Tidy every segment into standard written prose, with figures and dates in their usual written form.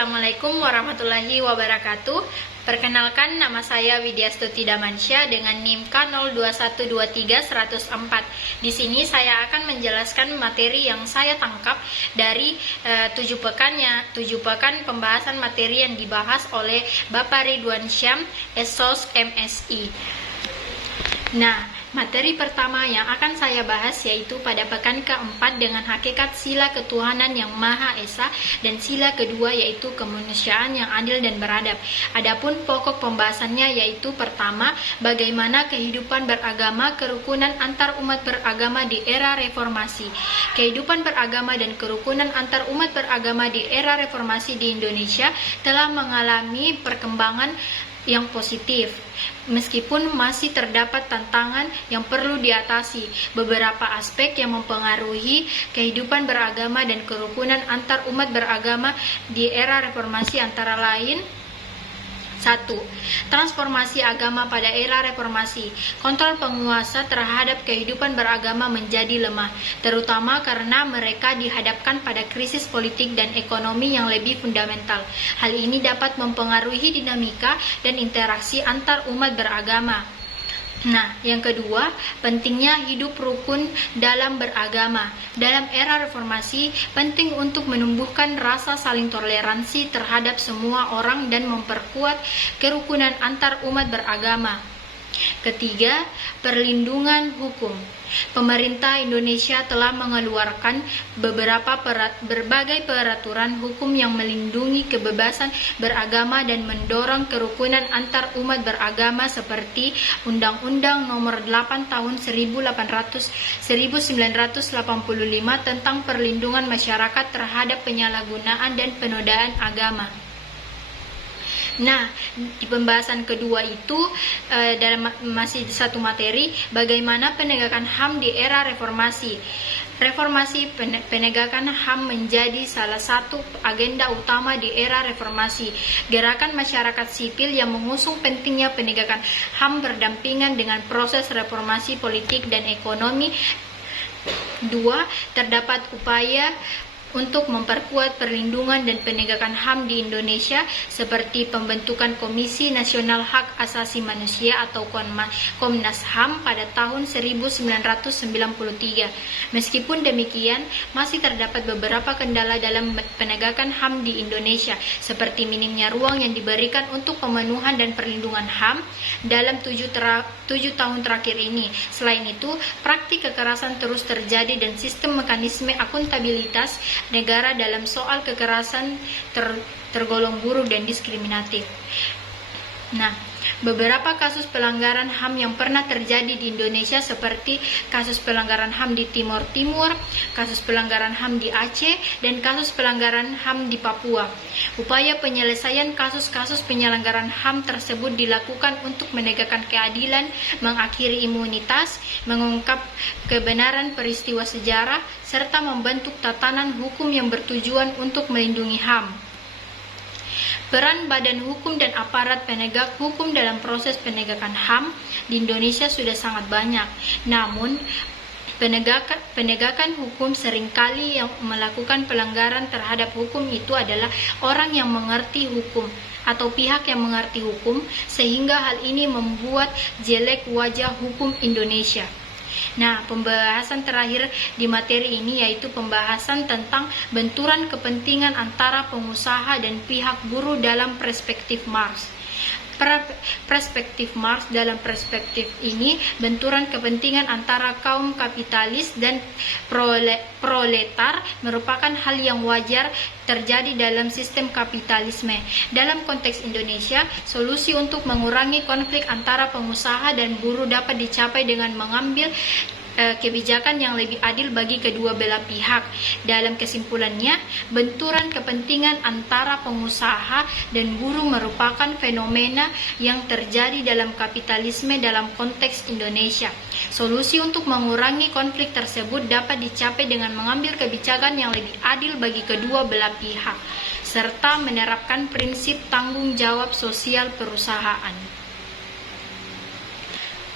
Assalamualaikum warahmatullahi wabarakatuh. Perkenalkan, nama saya Widya Stuti Damansyah dengan NIM K02123104. Di sini saya akan menjelaskan materi yang saya tangkap dari 7 pekan pembahasan materi yang dibahas oleh Bapak Ridwan Syam, Esos MSI. Nah, materi pertama yang akan saya bahas yaitu pada pekan keempat dengan hakikat sila ketuhanan yang Maha Esa dan sila kedua yaitu kemanusiaan yang adil dan beradab. Adapun pokok pembahasannya yaitu pertama, bagaimana kehidupan beragama kerukunan antar umat beragama di era reformasi. Kehidupan beragama dan kerukunan antar umat beragama di era reformasi di Indonesia telah mengalami perkembangan yang positif, meskipun masih terdapat tantangan yang perlu diatasi. Beberapa aspek yang mempengaruhi kehidupan beragama dan kerukunan antar umat beragama di era reformasi antara lain: 1. Transformasi agama pada era reformasi. Kontrol penguasa terhadap kehidupan beragama menjadi lemah, terutama karena mereka dihadapkan pada krisis politik dan ekonomi yang lebih fundamental. Hal ini dapat mempengaruhi dinamika dan interaksi antar umat beragama. Nah, yang kedua, pentingnya hidup rukun dalam beragama. Dalam era reformasi, penting untuk menumbuhkan rasa saling toleransi terhadap semua orang dan memperkuat kerukunan antar umat beragama. Ketiga, perlindungan hukum. Pemerintah Indonesia telah mengeluarkan berbagai peraturan hukum yang melindungi kebebasan beragama dan mendorong kerukunan antar umat beragama seperti Undang-Undang Nomor 8 Tahun 1985 tentang perlindungan masyarakat terhadap penyalahgunaan dan penodaan agama. Nah, di pembahasan kedua itu dalam masih satu materi, bagaimana penegakan HAM di era reformasi. Reformasi penegakan HAM menjadi salah satu agenda utama di era reformasi. Gerakan masyarakat sipil yang mengusung pentingnya penegakan HAM berdampingan dengan proses reformasi politik dan ekonomi. 2. Terdapat upaya untuk memperkuat perlindungan dan penegakan HAM di Indonesia seperti pembentukan Komisi Nasional Hak Asasi Manusia atau Komnas HAM pada tahun 1993. Meskipun demikian, masih terdapat beberapa kendala dalam penegakan HAM di Indonesia, seperti minimnya ruang yang diberikan untuk pemenuhan dan perlindungan HAM dalam 7 tahun terakhir ini. Selain itu, praktik kekerasan terus terjadi dan sistem mekanisme akuntabilitas negara dalam soal kekerasan tergolong buruk dan diskriminatif. Nah, beberapa kasus pelanggaran HAM yang pernah terjadi di Indonesia seperti kasus pelanggaran HAM di Timur Timur, kasus pelanggaran HAM di Aceh, dan kasus pelanggaran HAM di Papua. Upaya penyelesaian kasus-kasus penyelenggaran HAM tersebut dilakukan untuk menegakkan keadilan, mengakhiri imunitas, mengungkap kebenaran peristiwa sejarah, serta membentuk tatanan hukum yang bertujuan untuk melindungi HAM. Peran badan hukum dan aparat penegak hukum dalam proses penegakan HAM di Indonesia sudah sangat banyak. Namun, penegakan hukum seringkali yang melakukan pelanggaran terhadap hukum itu adalah orang yang mengerti hukum atau pihak yang mengerti hukum, sehingga hal ini membuat jelek wajah hukum Indonesia. Nah, pembahasan terakhir di materi ini yaitu pembahasan tentang benturan kepentingan antara pengusaha dan pihak buruh dalam perspektif Marx. Dalam perspektif ini, benturan kepentingan antara kaum kapitalis dan proletar merupakan hal yang wajar terjadi dalam sistem kapitalisme. Dalam konteks Indonesia, solusi untuk mengurangi konflik antara pengusaha dan buruh dapat dicapai dengan mengambil kebijakan yang lebih adil bagi kedua belah pihak. Dalam kesimpulannya, benturan kepentingan antara pengusaha dan buruh merupakan fenomena yang terjadi dalam kapitalisme dalam konteks Indonesia. Solusi untuk mengurangi konflik tersebut dapat dicapai dengan mengambil kebijakan yang lebih adil bagi kedua belah pihak, serta menerapkan prinsip tanggung jawab sosial perusahaan.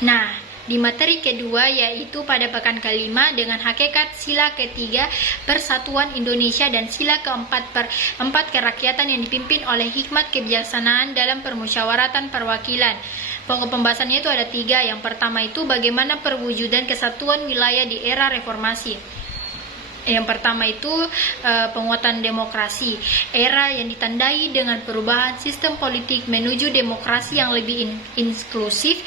Nah, di materi kedua, yaitu pada pekan kelima dengan hakikat sila ketiga Persatuan Indonesia dan sila keempat kerakyatan yang dipimpin oleh hikmat kebijaksanaan dalam permusyawaratan perwakilan. Pokok pembahasannya itu ada 3. Yang pertama itu bagaimana perwujudan kesatuan wilayah di era reformasi. Yang pertama itu penguatan demokrasi, era yang ditandai dengan perubahan sistem politik menuju demokrasi yang lebih inklusif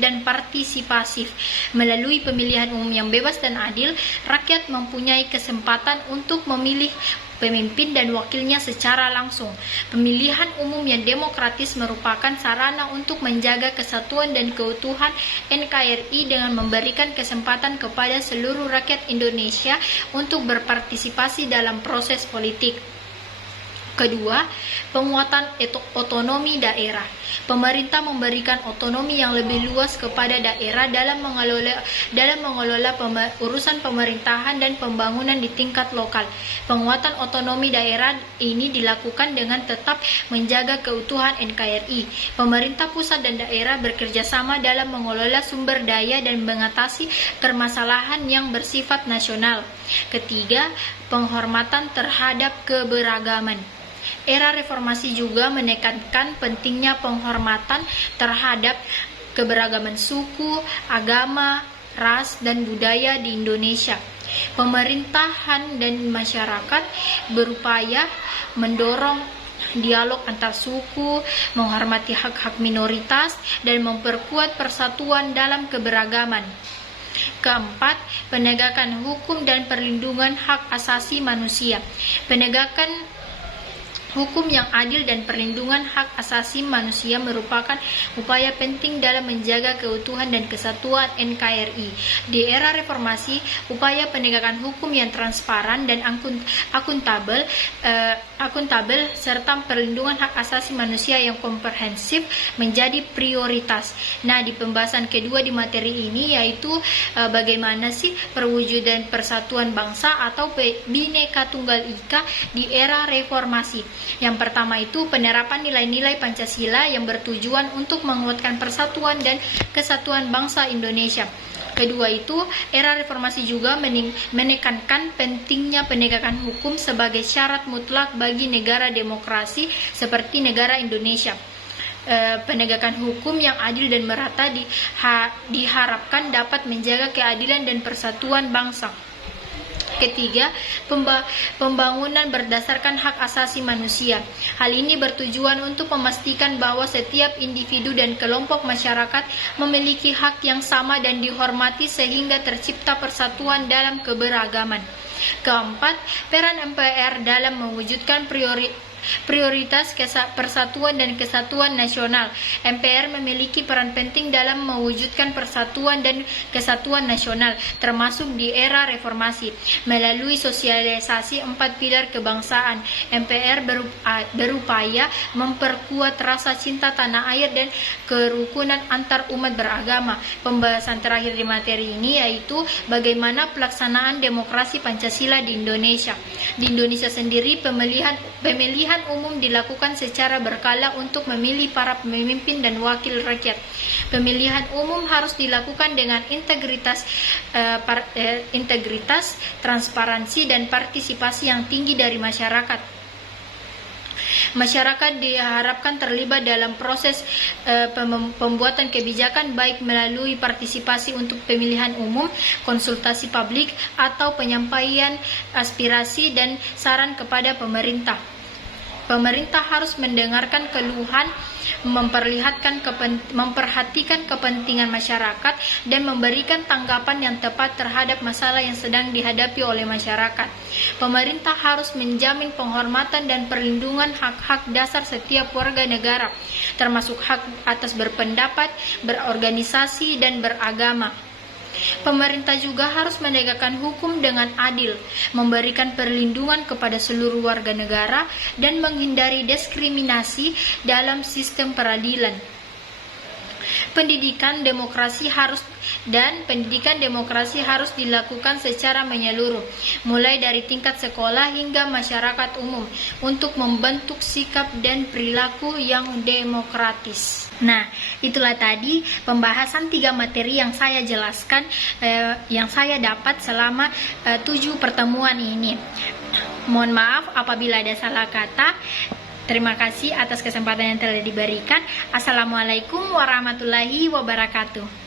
dan partisipasif. Melalui pemilihan umum yang bebas dan adil, rakyat mempunyai kesempatan untuk memilih pemimpin dan wakilnya secara langsung. Pemilihan umum yang demokratis merupakan sarana untuk menjaga kesatuan dan keutuhan NKRI dengan memberikan kesempatan kepada seluruh rakyat Indonesia untuk berpartisipasi dalam proses politik. Kedua, penguatan otonomi daerah. Pemerintah memberikan otonomi yang lebih luas kepada daerah dalam mengelola urusan pemerintahan dan pembangunan di tingkat lokal. Penguatan otonomi daerah ini dilakukan dengan tetap menjaga keutuhan NKRI. Pemerintah pusat dan daerah bekerjasama dalam mengelola sumber daya dan mengatasi permasalahan yang bersifat nasional. Ketiga, penghormatan terhadap keberagaman. Era reformasi juga menekankan pentingnya penghormatan terhadap keberagaman suku, agama, ras, dan budaya di Indonesia. Pemerintahan dan masyarakat berupaya mendorong dialog antar suku, menghormati hak-hak minoritas, dan memperkuat persatuan dalam keberagaman. Keempat, penegakan hukum dan perlindungan hak asasi manusia. Penegakan hukum yang adil dan perlindungan hak asasi manusia merupakan upaya penting dalam menjaga keutuhan dan kesatuan NKRI. Di era reformasi, upaya penegakan hukum yang transparan dan akuntabel serta perlindungan hak asasi manusia yang komprehensif menjadi prioritas. Nah, di pembahasan kedua di materi ini yaitu bagaimana sih perwujudan persatuan bangsa atau Bhinneka Tunggal Ika di era reformasi. Yang pertama itu penerapan nilai-nilai Pancasila yang bertujuan untuk menguatkan persatuan dan kesatuan bangsa Indonesia. Kedua itu, era reformasi juga menekankan pentingnya penegakan hukum sebagai syarat mutlak bagi negara demokrasi seperti negara Indonesia. Penegakan hukum yang adil dan merata diharapkan dapat menjaga keadilan dan persatuan bangsa. Ketiga, pembangunan berdasarkan hak asasi manusia. Hal ini bertujuan untuk memastikan bahwa setiap individu dan kelompok masyarakat memiliki hak yang sama dan dihormati sehingga tercipta persatuan dalam keberagaman. Keempat, peran MPR dalam mewujudkan prioritas persatuan dan kesatuan nasional. MPR memiliki peran penting dalam mewujudkan persatuan dan kesatuan nasional, termasuk di era reformasi. Melalui sosialisasi 4 pilar kebangsaan, MPR berupaya memperkuat rasa cinta tanah air dan kerukunan antar umat beragama. Pembahasan terakhir di materi ini yaitu bagaimana pelaksanaan demokrasi Pancasila di Indonesia. Di Indonesia sendiri, pemilihan umum dilakukan secara berkala untuk memilih para pemimpin dan wakil rakyat. Pemilihan umum harus dilakukan dengan integritas, transparansi, dan partisipasi yang tinggi dari masyarakat. Masyarakat diharapkan terlibat dalam proses pembuatan kebijakan baik melalui partisipasi untuk pemilihan umum, konsultasi publik, atau penyampaian aspirasi dan saran kepada pemerintah. Pemerintah harus mendengarkan keluhan, memperhatikan kepentingan masyarakat, dan memberikan tanggapan yang tepat terhadap masalah yang sedang dihadapi oleh masyarakat. Pemerintah harus menjamin penghormatan dan perlindungan hak-hak dasar setiap warga negara, termasuk hak atas berpendapat, berorganisasi, dan beragama. Pemerintah juga harus menegakkan hukum dengan adil, memberikan perlindungan kepada seluruh warga negara, dan menghindari diskriminasi dalam sistem peradilan. Pendidikan demokrasi harus dilakukan secara menyeluruh, mulai dari tingkat sekolah hingga masyarakat umum, untuk membentuk sikap dan perilaku yang demokratis. Nah, itulah tadi pembahasan 3 materi yang saya jelaskan, yang saya dapat selama 7 pertemuan ini. Mohon maaf apabila ada salah kata. Terima kasih atas kesempatan yang telah diberikan. Assalamualaikum warahmatullahi wabarakatuh.